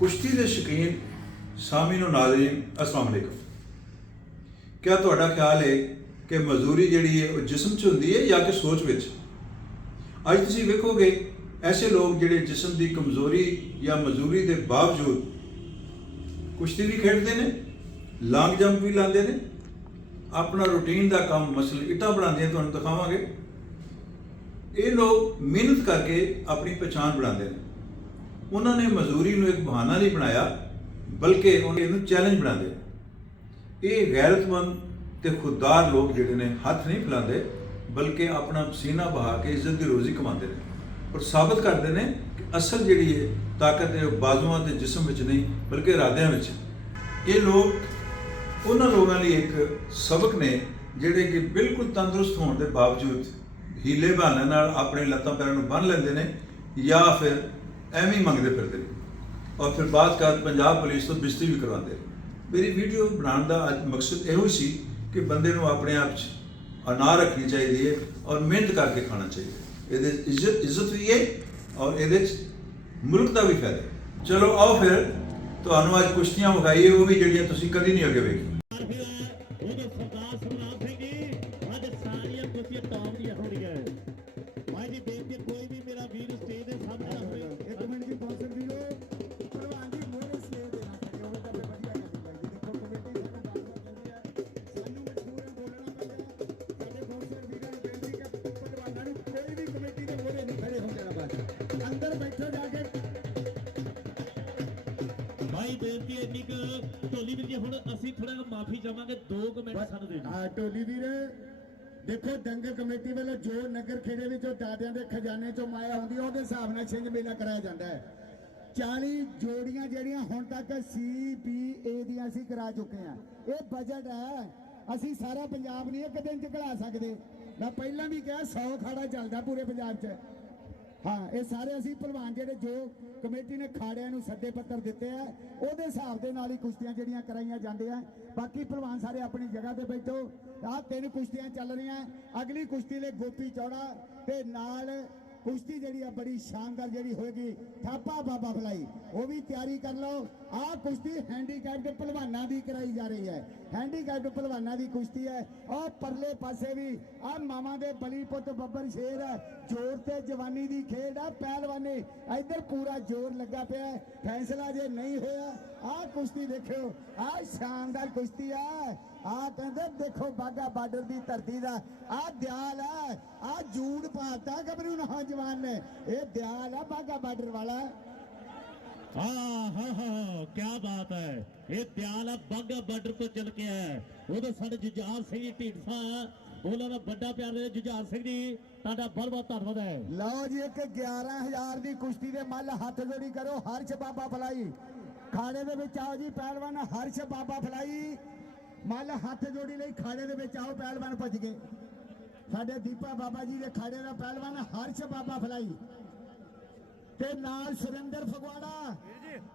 कुश्ती के शौकीन सामीन और नाज़रीन अस्सलाम वालेकुम। क्या तुहाडा ख्याल है कि मजदूरी जिहड़ी है वो जिस्म च हुंदी है या कि सोच विच? अज तुसीं वेखोगे ऐसे लोग जिहड़े जिस्म की कमज़ोरी या मजदूरी के बावजूद कुश्ती भी खेडते हैं, लॉन्ग जंप भी लाते हैं, अपना रूटीन का काम मसल इट्टां बनाते हैं, तुहानूं दिखावांगे। ये लोग मेहनत करके अपनी पहचान बनाते हैं। उन्होंने मजदूरी को एक बहाना नहीं बनाया बल्कि उन्हें चैलेंज बनाते हैं। ये गैरतमंद ते खुददार लोग जिहड़े ने हथ नहीं फैलाते बल्कि अपना पसीना बहा के इज्जत की रोज़ी कमाते हैं और साबित करते हैं कि असल जिहड़ी है ताकत है बाजुआं ते जिस्म विच नहीं बल्कि इरादियां विच। ये लोग उन्होंने लोगों लिए एक सबक ने जिहड़े कि बिल्कुल तंदुरुस्त होने के बावजूद हीले बहाने नाल अपने लत्तां पैरां नूं बन्ह लैंदे ने या फिर एवं ही मंगते फिरते हैं और फिर बाद कर पंजाब पुलिस तो बिजती भी करवाते हैं। मेरी वीडियो बनाने का अज मकसद यो सी कि बंदे नूं अपने आप च अना रखनी चाहिए है और मेहनत करके खाना चाहिए। ये इज्जत भी है और ये मुल्क का भी फायदा है। चलो आओ फिर तुहानूं अज कुश्तियां विखाईए, वो भी जिहड़ियां तुसीं कदी नहीं अगे वेखी। भाई बेनती इन्नी ढोली वीर जी हुण असीं थोड़ा माफी चाहांगे 2 मिनट सानूं दे दिओ। ढोली वीर देखो दंगल कमेटी वालों जो नगर खेड़े विचों दादियां दे खजाने चों माया आउंदी है उहदे हिसाब नाल छिंज मेला कराया जांदा है। 40 जोड़ियां ਜਿਹੜੀਆਂ ਹੁਣ तक CBA ਦੀਆਂ ਅਸੀਂ ਕਰਾ ਚੁੱਕੇ ਹਾਂ। ਇਹ ਬਜਟ ਹੈ, ਅਸੀਂ ਸਾਰਾ ਪੰਜਾਬ ਨਹੀਂ ਇੱਕ ਦਿਨ ਚ ਘਲਾ ਸਕਦੇ। ਮੈਂ ਪਹਿਲਾਂ ਵੀ ਕਿਹਾ 100 ਖਾੜਾ ਚੱਲਦਾ ਪੂਰੇ ਪੰਜਾਬ 'ਚ। हाँ ये सारे असी भलवान जेडे जो कमेटी ने खाड़िया नूं सद्दे पत्र दिते हैं उहदे हिसाब दे नाल ही कुश्तियां जेहड़ियां कराईयां जांदियां। बाकी भलवान सारे अपनी जगह ते बैठो। आ 3 कुश्तियां चल रही हैं। अगली कुश्ती ले गोपी चौड़ा ते नाल कुश्ती जी बड़ी शानदार जी होगी थापा बाबा फलाई, वो भी तैयारी कर लो। आ कुश्ती हैंडीकैप्ड पहलवाना की कराई जा रही है। हैंडीकैप्ड पहलवाना की कुश्ती है। और परले पासे भी आ मामा दे बली पुत बब्बर शेर है। जोर ते जवानी की खेड है, पहलवानी इधर पूरा जोर लगा पे है। फैसला जे नहीं होया आ कुश्ती देखो, आ शानदार कुश्ती है। आ कहते देखो बागा बार्डर की धरती का आ दयाल है, आ जूड़ पाता गबरू नौजवान ने, ये दयाल है बागा बार्डर वाला। हाँ क्या बात है, ये दयाल बाघा बार्डर तो चल के है। वो तो साडे जुझार सिंह जी ढींडसा उन्होंने बड़ा प्यार दे। जुझार सिंह जी तुहाडा बहुत बहुत धन्यवाद है। लो जी एक 11,000 की कुश्ती दे मल हथ जोड़ी करो। हर्ष बाबा फलाई खाड़े दे विच आओ जी। पहलवान हर्ष बाबा फलाई मल हथ जोड़ी लई खाड़े दे विच आओ। पहलवान भज गए साडे दीपा बाबा जी दे खाड़े दा पहलवान हर्ष बाबा फलाई ते नाल सुरेंद्र फगवाड़ा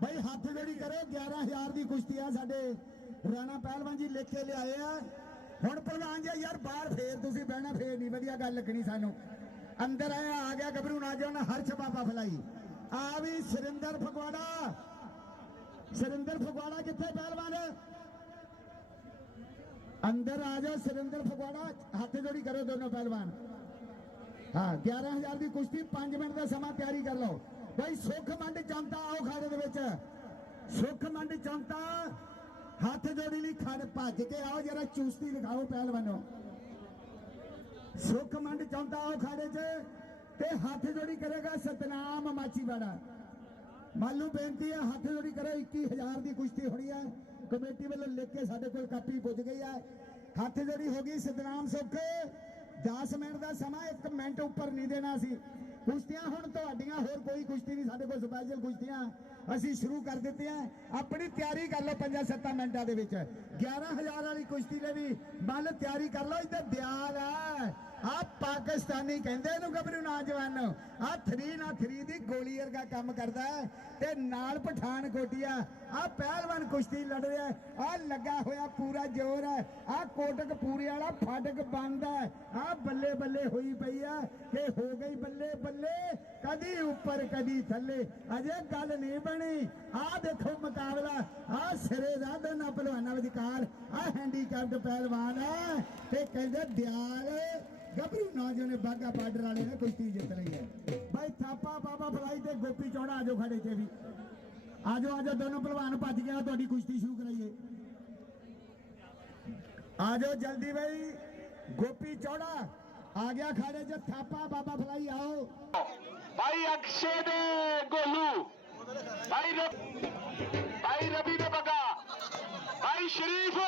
भाई हथ जोड़ी करो। 11,000 की कुश्ती है। साडे राणा पहलवान जी लिख के लिआए आ। हुण पहलवान जी यार बाहर फेर तुसीं बहना, फेर नहीं वधिया गल लगनी सानू। अंदर आया आ गया गबरू नौजवान हर्ष बाबा फलाई। आ भी सुरेंद्र फगवाड़ा, सुरेंद्र फगवाड़ा किथे पहलवान अंदर आ जाओ। सुरेंद्र फगवाड़ा हाथ जोड़ी करो दोनों पहलवान। हाँ 11,000 की कुश्ती 5 मिनट का समा तैयारी कर लो भाई। सुख मंड चौंता आओ खाड़े दे विच। सुख मंड चौंता हाथ जोड़ी ली खाड़े भज के आओ। जरा चुस्ती दिखाओ पहलवानों। सुख मंड चौंता आओ खाड़े च ते हाथ जोड़ी करेगा सतनाम माचीवाड़ा। मालू बेनती है हाथ जोड़ी करो। 21,000 की कुश्ती होनी है। कमेटी वालों लिख के साडे कोल कापी पुज गई है। हाथ जोड़ी होगी सतनाम सुख। 10 मिनट का समा, 1 मिनट उपर नहीं देना सी। कुश्तियां हुण तुहाडियां होर कोई कुश्ती नहीं, साडे कोल स्पैशल कुश्तियां असीं शुरू कर दित्ती हैं। अपनी तैयारी कर लो 5-7 मिनटां दे विच। 11,000 वाली कुश्ती ले भी मल तैयारी कर लो। इधर दयाल है, ਆ ਪਾਕਿਸਤਾਨੀ ਕਹਿੰਦੇ ਇਹਨੂੰ ਗੱਭਰੂ ਨੌਜਵਾਨ ਆ 3x3 ਦੀ ਗੋਲੀ ਵਰਗਾ ਕੰਮ ਕਰਦਾ ਹੈ ਤੇ ਨਾਲ ਪਠਾਨਕੋਟੀਆ ਆ ਪਹਿਲਵਾਨ ਕੁਸ਼ਤੀ ਲੜ ਰਿਹਾ ਆ ਲੱਗਾ ਹੋਇਆ ਪੂਰਾ ਜ਼ੋਰ ਹੈ ਆ ਕੋਟਕਪੂਰੇ ਵਾਲਾ ਫਾਟਕ ਬੰਦ ਹੈ ਆ ਬੱਲੇ ਬੱਲੇ ਹੋਈ ਪਈ ਆ ਕਿ ਹੋ ਗਈ ਬੱਲੇ ਬੱਲੇ ਕਦੀ ਉੱਪਰ ਕਦੀ ਥੱਲੇ ਅਜੇ ਗੱਲ ਨਹੀਂ ਬਣੀ ਆ ਦੇਖੋ ਮੁਕਾਬਲਾ ਆ ਸਿਰੇ ਦਾ ਦੋਨਾਂ ਪਹਿਲਵਾਨਾਂ ਵਿਚਕਾਰ ਆ ਹੈਂਡੀਕੈਪਟ ਪਹਿਲਵਾਨ ਹੈ ਤੇ ਕਹਿੰਦੇ ਦਿਆਲ ਗੱਭਰੂ ਨੌਜਵਾਨ ਨੇ ਬਾਗਾ ਬਾਰਡਰ ਵਾਲੇ ਨੇ ਕੁਸ਼ਤੀ ਜਿੱਤ ਲਈ ਹੈ ਭਾਈ ਥਾਪਾ ਬਾਬਾ ਫਲਾਈ ਤੇ ਗੋਪੀ ਚੌੜਾ ਆਜੋ ਖੜੇ ਤੇ ਵੀ ਆਜੋ ਆਜੋ ਦੋਨੋਂ ਪਹਿਲਵਾਨ ਭੱਜ ਗਿਆ ਤੁਹਾਡੀ ਕੁਸ਼ਤੀ ਸ਼ੁਰੂ ਕਰਾਈਏ ਆਜੋ ਜਲਦੀ ਭਾਈ ਗੋਪੀ ਚੌੜਾ ਆ ਗਿਆ ਖਾੜੇ 'ਚ ਥਾਪਾ ਬਾਬਾ ਫਲਾਈ ਆਓ भाई अक्षय दे गोलू भाई भाई रवि ने बगा भाई शरीफ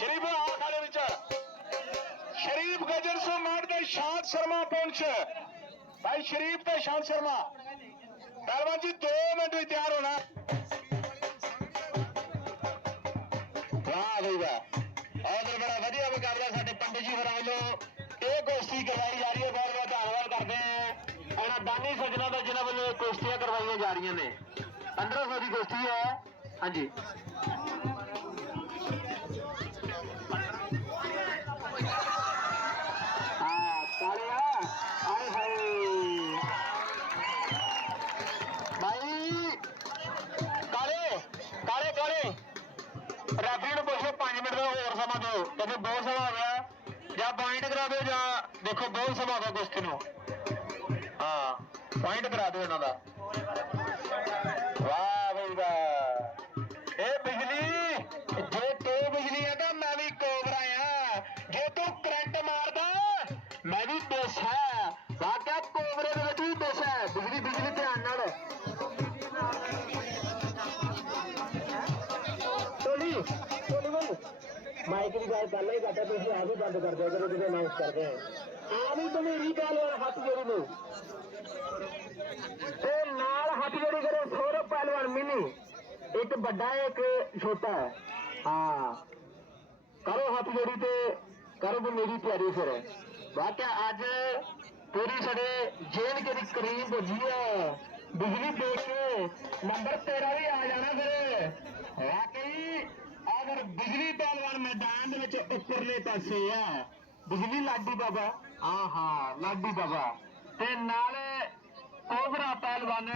शरीफ आ खड़े विच शरीफ गजर सो मैट दे शांत शर्मा पहुंच भाई शरीफ ते शांत शर्मा पहलवान जी 2 मिनट में तैयार होना वाह भाई वाह और बड़ा वधिया मुकाबला साडे पंडित जी होरां वल्लों ਇਹ ਕੁਸ਼ਤੀ ਕਰਵਾਈ ਜਾ ਰਹੀ ਹੈ ਬਹੁਤ ਬਹੁਤ ਧੰਨਵਾਦ ਕਰਦੇ ਆ ਇਹਨਾਂ ਦਾਨੀ ਸੱਜਣਾ ਦਾ ਜਿਨ੍ਹਾਂ ਵੱਲੋਂ ਕੁਸ਼ਤੀਆਂ ਕਰਵਾਈਆਂ ਜਾ ਰਹੀਆਂ ਨੇ 1500 ਦੀ ਕੁਸ਼ਤੀ ਹੈ ਹਾਂਜੀ ਹਾਂ ਕਾਲਿਆ ਆਏ ਹਾਏ ਭਾਈ ਕਾਲੇ ਕਾਲੇ ਕਾਲੇ ਰੈਫਰੀ ਨੂੰ ਪੁੱਛੋ 5 ਮਿੰਟ ਦਾ ਹੋਰ ਸਮਾਂ ਦਿਓ ਕਿਉਂਕਿ ਬਹੁਤ ਸਮਾਂ ਹੋ ਗਿਆ ਜਾਂ ਪੁਆਇੰਟ ਕਰਾ ਦਿਓ ਜਾਂ ਦੇਖੋ ਬਹੁਤ ਸਮਾਂ ਹੋ ਗਿਆ ਕੁਸ਼ਤੀ ਨੂੰ ਹਾਂ ਪੁਆਇੰਟ ਕਰਾ ਦਿਓ ਇਹਨਾਂ ਦਾ ਵਾਹ ਬਈ ਵਾਹ ਇਹ ਬਿਜਲੀ ਜੇ ਤੂੰ ਬਿਜਲੀ ਹੈ ਤਾਂ ਮੈਂ ਵੀ ਕੋਬਰਾ ਆ ਜੇ ਤੂੰ ਕਰੰਟ ਮਾਰਦਾ ਮੈਂ ਵੀ ਦੁੱਸ ਹੈ ਵਾਕਿਆ ਕੋਬਰੇ ਦੇ ਵਿੱਚ ਵੀ ਦੁੱਸ ਹੈ ਬਿਜਲੀ ਬਿਜਲੀ ਧਿਆਨ ਨਾਲ ਟੋਲੀ ਟੋਲੀ ਬੋਲ माइक की गल कर ही करते तुम आप भी बंद कर दिया करो जो अनाउंस करते हैं आ भी तो मेरी गल हाथ जोड़ी में हाथ जोड़ी करो सौरभ पहलवान मिनी एक बड़ा है एक छोटा है हाँ करो हाथ जोड़ी ते करो भी मेरी तैयारी फिर वाकया अज पूरी साढ़े जेल के करीब पुजी है बिजली देख के नंबर 13 भी आ जाना फिर वाकई अगर बिजली पहलवान मैदान उपरले पासे है बिजली लाडी बाबा हाँ हाँ लाडी बाबा ते नाल कोबरा पहलवान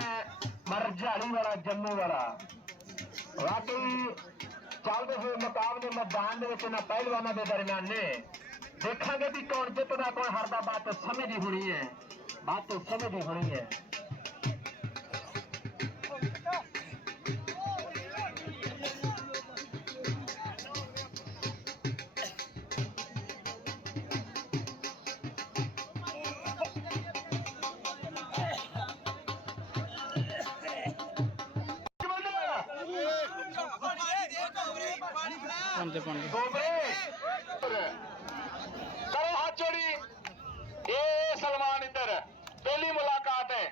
मरझाड़ी वाला जम्मू वाला वाकई चलते हुए मुकाबले मैदान पहलवानों के दरम्यान ने देखा भी कौन जितदा कौन हारदा बात समय की होनी है बात तो समय की होनी है करो हाथ जोड़ी ये सलमान इधर पहली मुलाकात है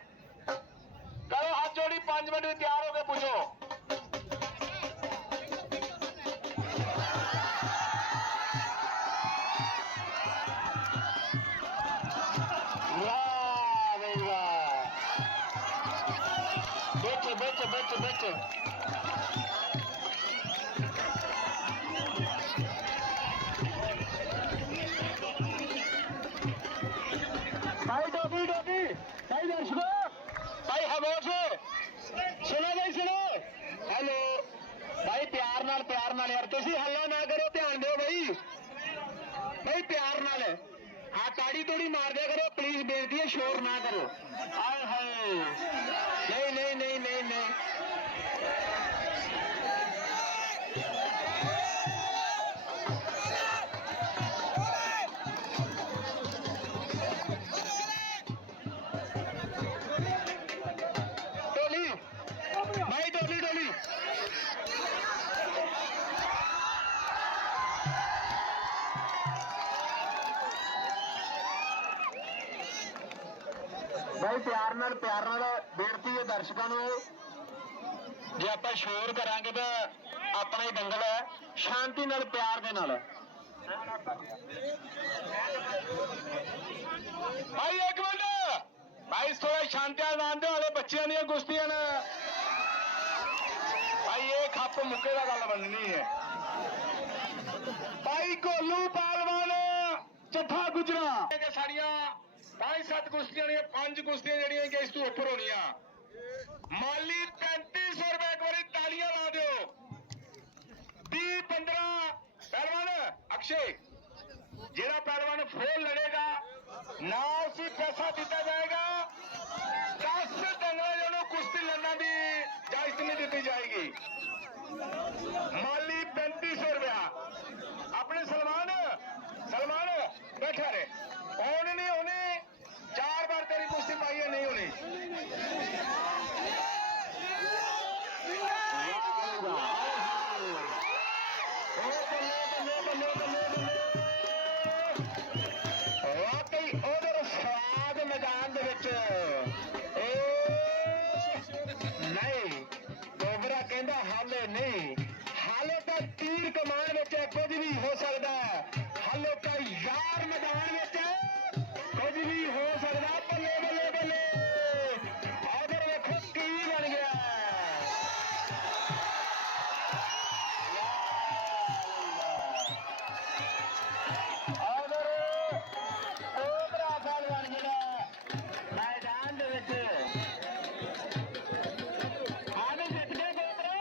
करो हाथ जोड़ी 5 मिनट में तैयार हो गए पूछो वाह भाई वाह बेच बेच बेच बेच भाई डोबी डोबी भाई दर्शकों भाई खामोश सुनो भाई सुनो हेलो भाई प्यार नाल यार तुसी हल्ला ना करो ध्यान दो भाई प्यार नाल हाँ ताड़ी तोड़ी मार दिया करो प्लीज बेनती है शोर ना करो आए हाय नहीं नहीं नहीं नहीं नहीं भाई डोली डोली भाई प्यार नाल बेनती है दर्शकों को जे आप शोर करांगे तो अपना ही दंगल है शांति नाल प्यार दे नाल भाई एक मिनट भाई थोड़ा शांतिया नाम दे वाले बच्चियां दी कुश्तियां ने भाई ये खप मुक्के का गल बननी है भाई कोलू पहलवान चट्ठा गुजरा साड़ियां 5-7 कुश्तियां ने 5 कुश्तियां जड़ियां कि इस तू ऊपर होनियां माली 3500 रुपए एक बारी तालियां ला दो 20-15 पहलवान अक्षय जेड़ा पहलवान फोल लड़ेगा ना उसी पैसा दिता जाएगा 10 दंगल जो कुश्ती लड़ना की इजाजत नहीं दी जाएगी माली 3500 रुपया अपने सलमान बैठा रहे कौन नहीं होनी 4 बार तेरी कुश्ती पाई है नहीं होनी वाकई उधर स्वाद मैदान नहीं डोगरा कहता हाले नहीं हाले तो तीर कमान में कुछ भी हो सकता है हाले तो यार मैदान में कुछ भी हो सकता बल्ले बल्ले बल्ले उधर देखो की बन गया मैदान आने जितने गोबरा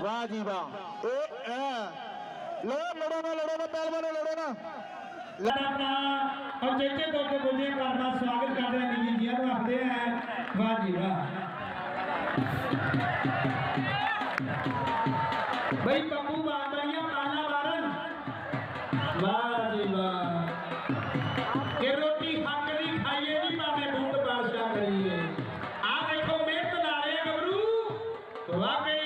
वाह जी वाह लड़ो ना पहलवान लड़ो ना अपना औचित्य तौर पर बोलिए करना स्वागत करते हैं निजी जी आखते हैं वाह जी वाह भाई पप्पू बादलिया काला मारन वाह जी वाह ये रोटी हक दी खाइए नहीं पावे भूख बादशाह करिए आ देखो मेहनत ला रहे हैं गबरू वाकई